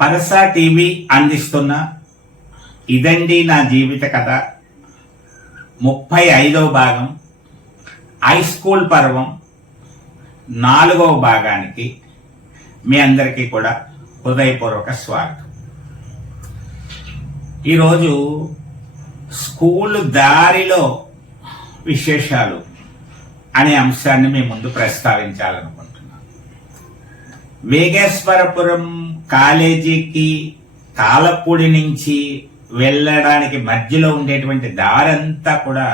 Parasa TV అందిస్తున్న ఇదండి నా జీవిత కథ. ముప్పై ఐదవ భాగం. హై స్కూల్ పర్వం. నాలుగవ భాగానికి మీ అందరికీ కూడా హృదయపూర్వక స్వాగతం. ఈరోజు స్కూల్ దారిలో విశేషాలు అనే అంశాన్ని మీ ముందు ప్రస్తావించాలనుకుంటున్నాను. వేగేశ్వరపురం కాలేజీకి తాళపూడి నుంచి వెళ్ళడానికి మధ్యలో ఉండేటువంటి దారంతా కూడా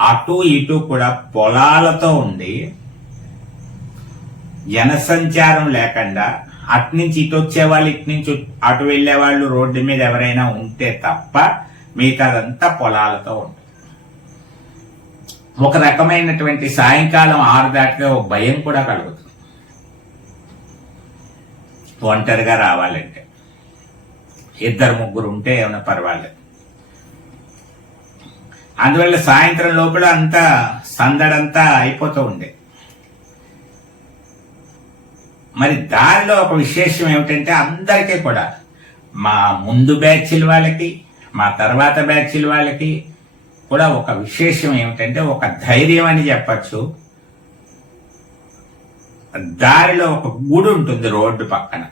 అటు ఇటు కూడా పొలాలతో ఉండి జనసంచారం లేకుండా అటు నుంచి ఇటు వచ్చే వాళ్ళు ఇటు నుంచి అటు వెళ్ళే వాళ్ళు రోడ్డు మీద ఎవరైనా ఉంటే తప్ప మిగతాదంతా పొలాలతో ఉంటుంది. ఒక రకమైనటువంటి సాయంకాలం ఆరు దాటితే ఒక భయం కూడా కలుగుతుంది. ఒంటరిగా రావాలంటే. ఇద్దరు ముగ్గురు ఉంటే ఏమైనా పర్వాలేదు. అందువల్ల సాయంత్రం లోపల అంతా సందడంతా అయిపోతూ ఉండే మరి దారిలో ఒక విశేషం ఏమిటంటే అందరికీ కూడా మా ముందు బ్యాచ్ల వాళ్ళకి మా తర్వాత బ్యాచ్ల వాళ్ళకి కూడా ఒక విశేషం ఏమిటంటే ఒక ధైర్యం అని చెప్పచ్చు. దారిలో ఒక గుడి ఉంటుంది రోడ్డు పక్కన.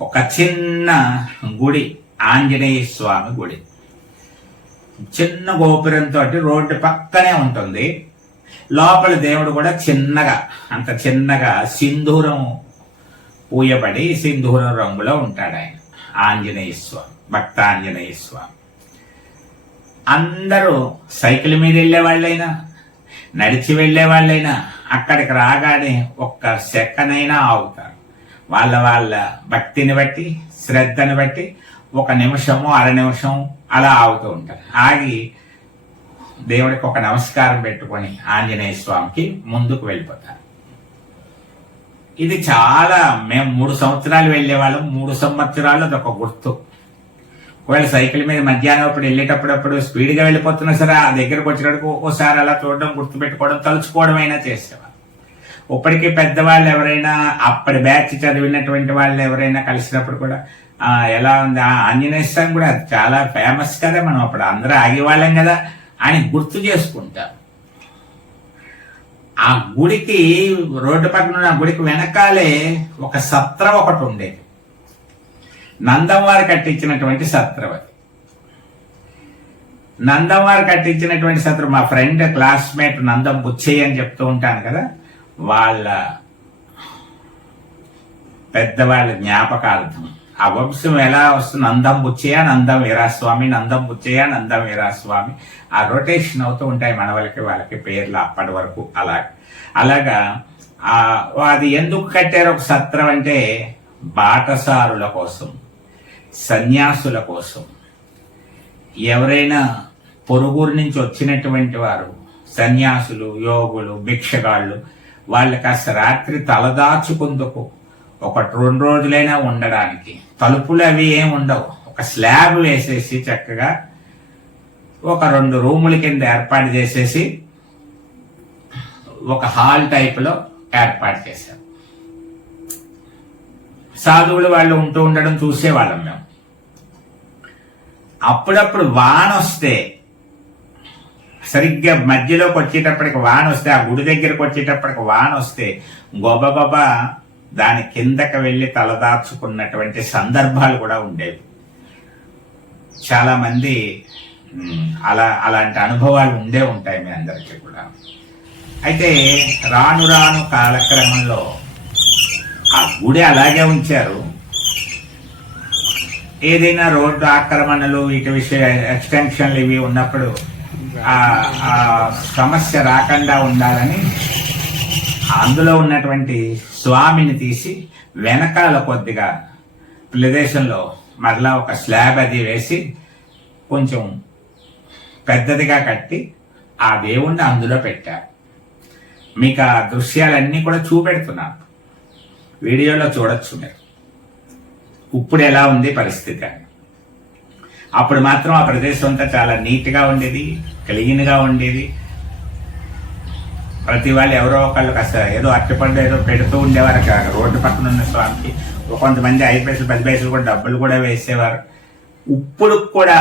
ఒక చిన్న గుడి ఆంజనేయ స్వామి గుడి. చిన్న గోపురంతో రోడ్డు పక్కనే ఉంటుంది. లోపల దేవుడు కూడా చిన్నగా అంత చిన్నగా సింధూరం పూయబడి సింధూరం రంగులో ఉంటాడు ఆయన. ఆంజనేయ స్వామి భక్త ఆంజనేయ స్వామి. అందరూ సైకిల్ మీద వెళ్ళే వాళ్ళైనా నడిచి వెళ్ళే వాళ్ళైనా అక్కడికి రాగానే ఒక్క సెకనైనా ఆగుతారు. వాళ్ళ వాళ్ళ భక్తిని బట్టి శ్రద్ధని బట్టి ఒక నిమిషము అర నిమిషం అలా ఆగుతూ ఉంటారు. ఆగి దేవుడికి ఒక నమస్కారం పెట్టుకొని ఆంజనేయ స్వామికి ముందుకు వెళ్ళిపోతారు. ఇది చాలా మేము మూడు సంవత్సరాలు వెళ్ళే వాళ్ళం మూడు సంవత్సరాలు అదొక గుర్తు. ఒకవేళ సైకిల్ మీద మధ్యాహ్నం అప్పుడు వెళ్ళేటప్పుడప్పుడు స్పీడ్గా వెళ్ళిపోతున్నా సరే ఆ దగ్గరకు వచ్చినప్పుడు ఒక్కోసారి అలా చూడడం గుర్తు పెట్టుకోవడం తలుచుకోవడం అయినా చేసేవాళ్ళు. ఇప్పటికీ పెద్దవాళ్ళు ఎవరైనా అప్పటి బ్యాచ్ చదివినటువంటి వాళ్ళు ఎవరైనా కలిసినప్పుడు కూడా ఎలా ఉంది? ఆ ఆంజనేయ స్వామి కూడా చాలా ఫేమస్ కదా మనం అప్పుడు అందరూ ఆగేవాళ్ళం కదా అని గుర్తు చేసుకుంటాం ఆ గుడికి రోడ్డు పక్కన ఉన్న ఆ గుడికి వెనకాలే ఒక సత్రం ఒకటి ఉండేది. నందంవారు కట్టించినటువంటి సత్రం అది. నందంవారు కట్టించినటువంటి సత్రం మా ఫ్రెండ్ క్లాస్మేట్ నందం బుచ్చయ్య అని చెప్తూ ఉంటాను కదా వాళ్ళ పెద్దవాళ్ళ జ్ఞాపకార్థం. ఆ వంశం ఎలా వస్తుంది? అందం బుచ్చయ్య నందం వీరాస్వామి నందం బుచ్చయ్య నందం వీరాస్వామి. ఆ రొటేషన్ అవుతూ ఉంటాయి మన వాళ్ళకి వాళ్ళకి పేర్లు అప్పటి వరకు. అలా అలాగా అది ఎందుకు కట్టారు ఒక సత్రం అంటే బాటసారుల కోసం సన్యాసుల కోసం. ఎవరైనా పొరుగురు నుంచి వచ్చినటువంటి వారు సన్యాసులు యోగులు భిక్షగాళ్ళు వాళ్ళు కాస్త రాత్రి తలదాచుకుందుకు ఒకటి రెండు రోజులైనా ఉండడానికి. తలుపులు అవి ఏం ఉండవు. ఒక స్లాబ్ వేసేసి చక్కగా ఒక రెండు రూముల కింద ఏర్పాటు చేసేసి ఒక హాల్ టైపులో ఏర్పాటు చేశారు. సాధువులు వాళ్ళు ఉంటూ ఉండడం చూసేవాళ్ళం మేము. అప్పుడప్పుడు వాన వస్తే సరిగ్గా మధ్యలోకి వచ్చేటప్పటికి వాన వస్తే ఆ గుడి దగ్గరకు వచ్చేటప్పటికి వాన వస్తే గొబగొబ దాని కిందకి వెళ్ళి తలదాచుకున్నటువంటి సందర్భాలు కూడా ఉండేవి. చాలామంది అలా అలాంటి అనుభవాలు ఉండే ఉంటాయి మీ అందరికీ కూడా. అయితే రాను రాను కాలక్రమంలో ఆ గుడి అలాగే ఉంచారు. ఏదైనా రోడ్డు ఆక్రమణలు ఇటు విషయ ఎక్స్టెన్షన్లు ఇవి ఉన్నప్పుడు ఆ సమస్య రాకుండా ఉండాలని అందులో ఉన్నటువంటి స్వామిని తీసి వెనకాల కొద్దిగా ప్రదేశంలో మరలా ఒక స్లాబ్ అది వేసి కొంచెం పెద్దదిగా కట్టి ఆ దేవుణ్ణి అందులో పెట్టారు. మీకు ఆ దృశ్యాలన్నీ కూడా చూపెడుతున్నాను. వీడియోలో చూడొచ్చు మీరు. ఇప్పుడు ఎలా ఉంది పరిస్థితి అని. అప్పుడు మాత్రం ఆ ప్రదేశం అంతా చాలా నీట్గా ఉండేది క్లీన్గా ఉండేది. ప్రతి వాళ్ళు ఎవరో ఒకళ్ళు కాస్త ఏదో అరటిపండు ఏదో పెడుతూ ఉండేవారు అక్కడ రోడ్డు పక్కన ఉన్న స్వామికి. కొంతమంది ఐదు పైసలు పది పైసలు కూడా డబ్బులు కూడా వేసేవారు. ఇప్పుడు కూడా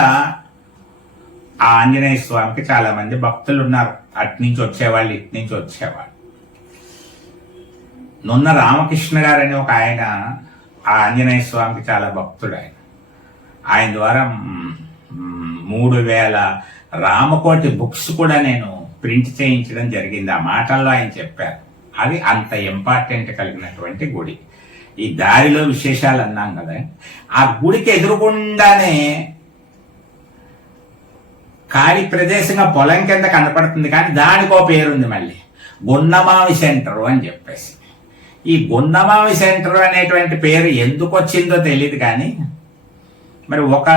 ఆ ఆంజనేయ స్వామికి చాలా మంది భక్తులు ఉన్నారు. అటు నుంచి వచ్చేవాళ్ళు ఇటు నుంచి వచ్చేవాళ్ళు. నున్న రామకృష్ణ గారు అని ఒక ఆయన ఆ ఆంజనేయ స్వామికి చాలా భక్తుడు ఆయన. ఆయన ద్వారా మూడు వేల రామకోటి బుక్స్ కూడా నేను ప్రింట్ చేయించడం జరిగింది. ఆ మాటల్లో ఆయన చెప్పారు. అది అంత ఇంపార్టెంట్ కలిగినటువంటి గుడి. ఈ దారిలో విశేషాలు అన్నాం కదా. ఆ గుడికి ఎదురుగుండానే ఖాళీ ప్రదేశంగా పొలం కింద కనపడుతుంది కానీ దానికో పేరుంది మళ్ళీ. గున్నమావి సెంటర్ అని చెప్పేసి. ఈ గున్నమావి సెంటర్ అనేటువంటి పేరు ఎందుకు వచ్చిందో తెలియదు కానీ మరి ఒక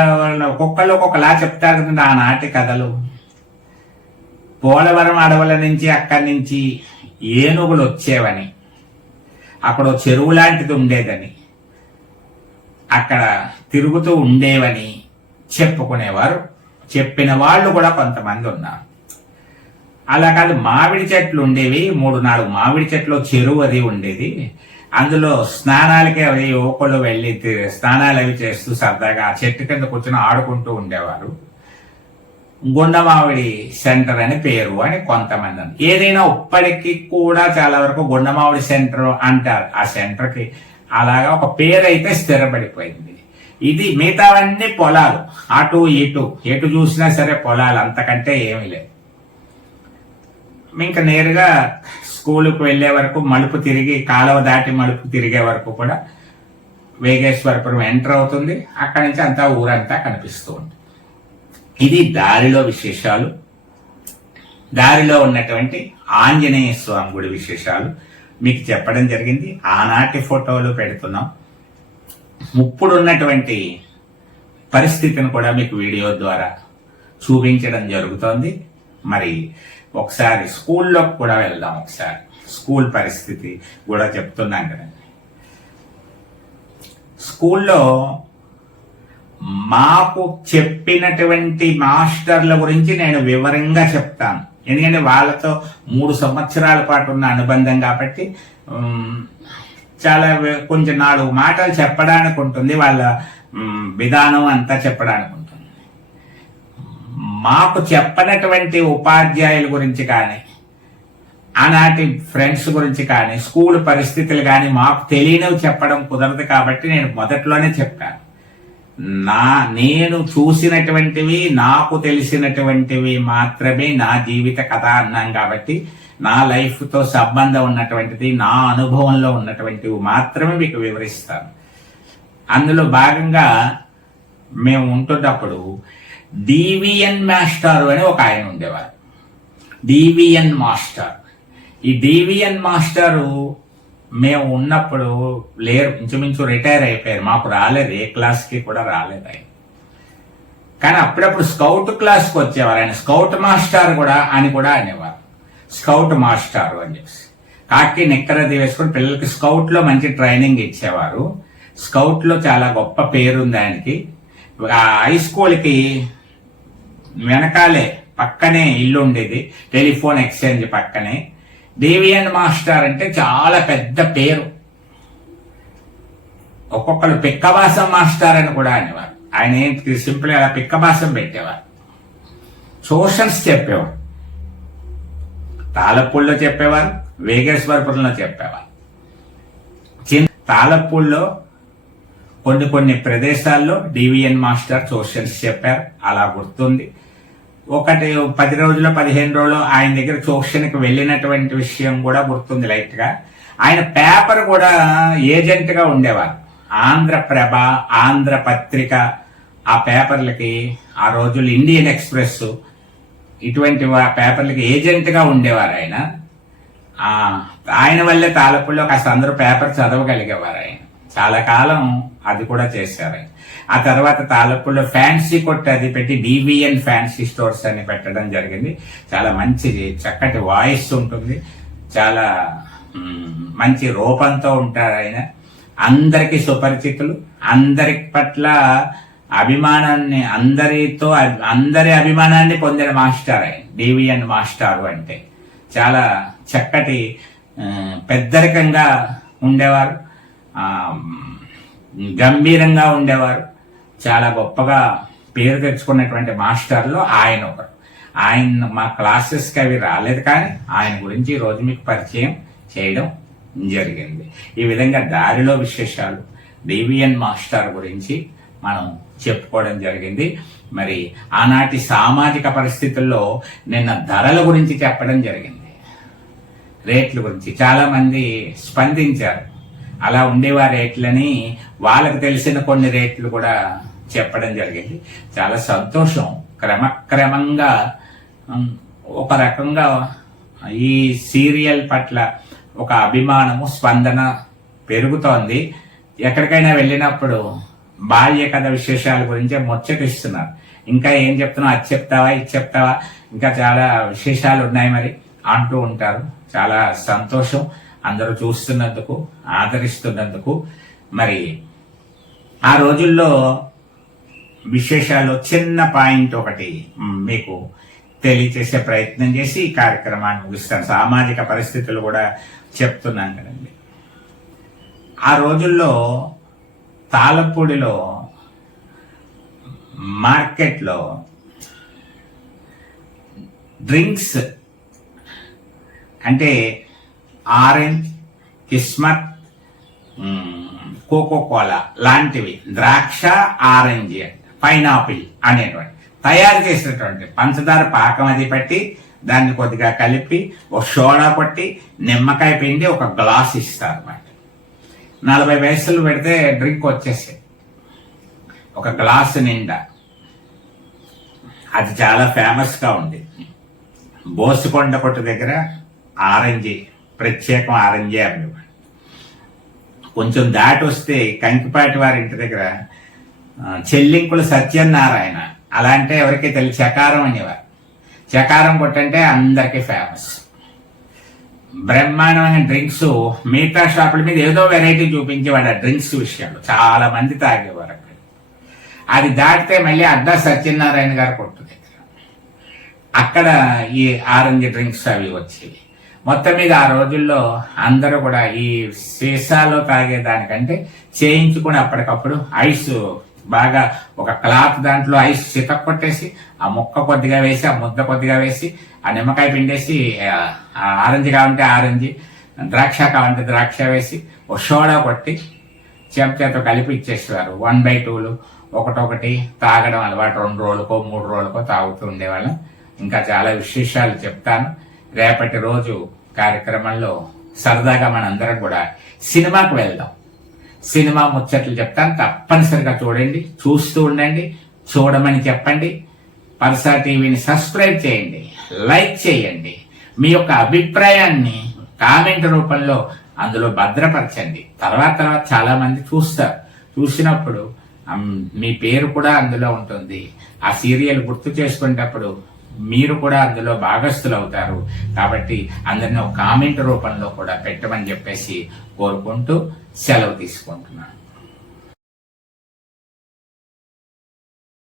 ఒక్కొక్కళ్ళు ఒక్కొక్కలా చెప్తారు కదా ఆనాటి కథలు. పోలవరం అడవుల నుంచి అక్కడి నుంచి ఏనుగులు వచ్చేవని. అక్కడ చెరువు లాంటిది ఉండేదని. అక్కడ తిరుగుతూ ఉండేవని చెప్పుకునేవారు. చెప్పిన వాళ్ళు కూడా కొంతమంది ఉన్నారు. అలా కాదు మామిడి చెట్లు ఉండేవి. మూడు నాలుగు మామిడి చెట్లు చెరువు అది ఉండేది. అందులో స్నానాలకి అవి యువకులు వెళ్ళి స్నానాలు అవి చేస్తూ సరదాగా ఆ చెట్టు కింద కూర్చొని ఆడుకుంటూ ఉండేవారు. గుండమావిడి సెంటర్ అని పేరు అని కొంతమంది ఏదైనా ఇప్పటికీ కూడా చాలా వరకు గుండమావిడి సెంటర్ అంటారు. ఆ సెంటర్కి అలాగా ఒక పేరు అయితే స్థిరపడిపోయింది. ఇది మిగతావన్నీ పొలాలు. అటు ఇటు ఎటు చూసినా సరే పొలాలు అంతకంటే ఏమీ లేదు. ఇంకా నేరుగా స్కూలుకు వెళ్ళే వరకు మలుపు తిరిగి కాలువ దాటి మలుపు తిరిగే వరకు కూడా వేగేశ్వరపురం ఎంటర్ అవుతుంది. అక్కడి నుంచి అంతా ఊరంతా కనిపిస్తూ ఉంటుంది. ఇది దారిలో విశేషాలు. దారిలో ఉన్నటువంటి ఆంజనేయ స్వామి గుడి విశేషాలు. మీకు చెప్పడం జరిగింది. ఆనాటి ఫోటోలు పెడుతున్నాం. ఇప్పుడున్నటువంటి పరిస్థితిని కూడా మీకు వీడియో ద్వారా చూపించడం జరుగుతోంది. మరి ఒకసారి స్కూల్లో కూడా వెళ్దాం ఒకసారి. స్కూల్ పరిస్థితి కూడా చెప్తున్నాం కదండి. స్కూల్లో మాకు చెప్పినటువంటి మాస్టర్ల గురించి నేను వివరంగా చెప్తాను. ఎందుకంటే వాళ్ళతో మూడు సంవత్సరాల పాటు ఉన్న అనుబంధం కాబట్టి చాలా కొంచెం నాలుగు మాటలు చెప్పడానికి ఉంటుంది వాళ్ళ విధానం అంతా చెప్పడానికి ఉంటుంది. మాకు చెప్పనటువంటి ఉపాధ్యాయుల గురించి కానీ ఆనాటి ఫ్రెండ్స్ గురించి కానీ స్కూల్ పరిస్థితులు కానీ మాకు తెలియనివి చెప్పడం కుదరదు కాబట్టి నేను మొదట్లోనే చెప్పాను. నా నేను చూసినటువంటివి నాకు తెలిసినటువంటివి మాత్రమే నా జీవిత కథ అన్నాం కాబట్టి నా లైఫ్తో సంబంధం ఉన్నటువంటిది నా అనుభవంలో ఉన్నటువంటివి మాత్రమే మీకు వివరిస్తాను. అందులో భాగంగా మేము ఉంటున్నప్పుడు డివిఎన్ మాస్టర్ అని ఒక ఆయన ఉండేవారు. DVN master. ఈ డివిఎన్ మాస్టరు మేము ఉన్నప్పుడు లేరు ఇంచుమించు రిటైర్ అయిపోయారు. మాకు రాలేదు ఏ క్లాస్కి కూడా రాలేదు ఆయన. కానీ అప్పుడప్పుడు స్కౌట్ క్లాస్కి వచ్చేవారు. ఆయన స్కౌట్ మాస్టర్ కూడా అని కూడా అనేవారు. స్కౌట్ మాస్టర్ అని చెప్పేసి. కాకి నిక్కరది వేసుకుని పిల్లలకి స్కౌట్లో మంచి ట్రైనింగ్ ఇచ్చేవారు. స్కౌట్లో చాలా గొప్ప పేరుంది ఆయనకి. ఆ హై స్కూల్కి వెనకాలే పక్కనే ఇల్లు ఉండేది టెలిఫోన్ ఎక్స్చేంజ్ పక్కనే. దేవియన్ మాస్టర్ అంటే చాలా పెద్ద పేరు. ఒక్కొక్కరు పిక్కబాసం మాస్టర్ అని కూడా అనేవారు. ఆయన ఏంటి? సింపుల్ అలా పిక్కబాసం పెట్టేవారు. సోషన్స్ చెప్పేవారు. తాళపూల్లో చెప్పేవారు వేగేశ్వరపురంలో చెప్పేవారు. చిన్న తాళపూల్లో కొన్ని కొన్ని ప్రదేశాల్లో డివిఎన్ మాస్టర్ సోషన్స్ చెప్పారు. అలా గుర్తుంది. ఒకటి పది రోజులు పదిహేను రోజులు ఆయన దగ్గర ట్యూషన్కి వెళ్ళినటువంటి విషయం కూడా గుర్తుంది లైట్గా. ఆయన పేపర్ కూడా ఏజెంట్గా ఉండేవారు. ఆంధ్రప్రభ ఆంధ్ర పత్రిక ఆ పేపర్లకి ఆ రోజులు ఇండియన్ ఎక్స్ప్రెస్ ఇటువంటి పేపర్లకి ఏజెంట్గా ఉండేవారు ఆయన. ఆయన వల్లే తాలపుల్లో కాస్త అందరూ పేపర్ చదవగలిగేవారు ఆయన. చాలా కాలం అది కూడా చేశారు ఆయన. ఆ తర్వాత తాలపుల్లో ఫ్యాన్సీ కొట్టు అది పెట్టి డివిఎన్ ఫ్యాన్సీ స్టోర్స్ అని పెట్టడం జరిగింది. చాలా మంచిది చక్కటి వాయిస్ ఉంటుంది. చాలా మంచి రూపంతో ఉంటారు ఆయన. అందరికీ సుపరిచితులు. అందరి పట్ల అభిమానాన్ని అందరితో అభి- అందరి అభిమానాన్ని పొందిన మాస్టర్ ఆయన. డివిఎన్ మాస్టారు అంటే. చాలా చక్కటి పెద్దరికంగా ఉండేవారు. గంభీరంగా ఉండేవారు. చాలా గొప్పగా పేరు తెచ్చుకున్నటువంటి మాస్టర్లు ఆయన ఒకరు. ఆయన మా క్లాసెస్కి అవి రాలేదు కానీ ఆయన గురించి ఈరోజు రోజు మీకు పరిచయం చేయడం జరిగింది. ఈ విధంగా దారిలో విశేషాలు డివిఎన్ మాస్టర్ గురించి మనం చెప్పుకోవడం జరిగింది. మరి ఆనాటి సామాజిక పరిస్థితుల్లో నిన్న ధరల గురించి చెప్పడం జరిగింది. రేట్ల గురించి చాలామంది స్పందించారు. అలా ఉండేవా రేట్లని వాళ్ళకి తెలిసిన కొన్ని రేట్లు కూడా చెప్పడం జరిగింది. చాలా సంతోషం. క్రమక్రమంగా ఒక రకంగా ఈ సీరియల్ పట్ల ఒక అభిమానము స్పందన పెరుగుతోంది. ఎక్కడికైనా వెళ్ళినప్పుడు బాల్య కథ విశేషాల గురించి ముచ్చటిస్తున్నారు. ఇంకా ఏం చెప్తున్నావు? అది చెప్తావా? ఇది చెప్తావా? ఇంకా చాలా విశేషాలు ఉన్నాయి మరి అంటూ ఉంటారు. చాలా సంతోషం. అందరూ చూస్తున్నందుకు ఆదరిస్తున్నందుకు. మరి ఆ రోజుల్లో విశేషాలు చిన్న పాయింట్ ఒకటి మీకు తెలియచేసే ప్రయత్నం చేసి ఈ కార్యక్రమాన్ని ముగిస్తాను. సామాజిక పరిస్థితులు కూడా చెప్తున్నాను కదండి. ఆ రోజుల్లో తాళపూడిలో మార్కెట్లో డ్రింక్స్ అంటే ఆరెంజ్ కిస్మత్ కోకో కోలా లాంటివి. ద్రాక్ష ఆరెంజ్ పైనాపిల్ అనేటువంటి. తయారు చేసినటువంటి పంచదార పాకం అది పెట్టి దాన్ని కొద్దిగా కలిపి ఒక సోడా పట్టి నిమ్మకాయ పిండి ఒక గ్లాస్ ఇస్తారు అన్నమాట. నలభై వయసులు పెడితే డ్రింక్ వచ్చేసి ఒక గ్లాస్ నిండా. అది చాలా ఫేమస్గా ఉంది. బోసుకొండ కొట్టు దగ్గర ఆరెంజ్ ప్రత్యేకం ఆరెంజే అమ్మేవాడు కొంచెం దాటి వస్తే కంకిపాటి వారి ఇంటి దగ్గర ఆ, చెల్లింకుల సత్యనారాయణ. అలా అంటే ఎవరికి తెలియదు చకారం అనేవారు. చకారం కొట్టంటే అందరికీ ఫేమస్ బ్రహ్మాండమైన డ్రింక్స్ మిగతా షాపుల మీద ఏదో వెరైటీ చూపించేవాడు ఆ డ్రింక్స్ విషయంలో చాలా మంది తాగేవారు అక్కడ. అది దాటితే మళ్ళీ అడ్డా సత్యనారాయణ గారు కొట్టు దగ్గర. అక్కడ ఈ ఆరెంజ్ డ్రింక్స్ అవి వచ్చేవి. మొత్తం మీద ఆ రోజుల్లో అందరూ కూడా ఈ సీసాలో తాగే దానికంటే చేయించుకుని అప్పటికప్పుడు ఐస్ బాగా ఒక క్లాత్ దాంట్లో ఐస్ చితక్ కొట్టేసి ఆ ముక్క కొద్దిగా వేసి ఆ ముద్ద కొద్దిగా వేసి ఆ నిమ్మకాయ పిండేసి ఆ, ఆరెంజ్ కావాలంటే ఆరెంజ్ ద్రాక్ష కావాలంటే ద్రాక్ష వేసి ఒక సోడా కొట్టి చెంచాతో కలిపి ఇచ్చేసేవారు. వన్ బై టూలు. ఒకటొకటి తాగడం అలవాటు. రెండు రోజులకో మూడు రోజులకో తాగుతూ ఉండేవాళ్ళం. ఇంకా చాలా విశేషాలు చెప్తాను. రేపటి రోజు కార్యక్రమంలో సరదాగా మనందరం కూడా సినిమాకు వెళ్దాం. సినిమా ముచ్చట్లు చెప్తాను తప్పనిసరిగా చూడండి చూస్తూ ఉండండి చూడమని చెప్పండి. పర్సా టీవీని సబ్స్క్రైబ్ చేయండి లైక్ చేయండి. మీ యొక్క అభిప్రాయాన్ని కామెంట్ రూపంలో అందులో భద్రపరచండి. తర్వాత తర్వాత చాలామంది చూస్తారు. చూసినప్పుడు మీ పేరు కూడా అందులో ఉంటుంది. ఆ సీరియల్ గుర్తు చేసుకునేటప్పుడు మీరు కూడా అందులో భాగస్థులు అవుతారు కాబట్టి అందరిని ఒక కామెంట్ రూపంలో కూడా పెట్టమని చెప్పేసి కోరుకుంటూ సెలవు తీసుకుంటున్నాను.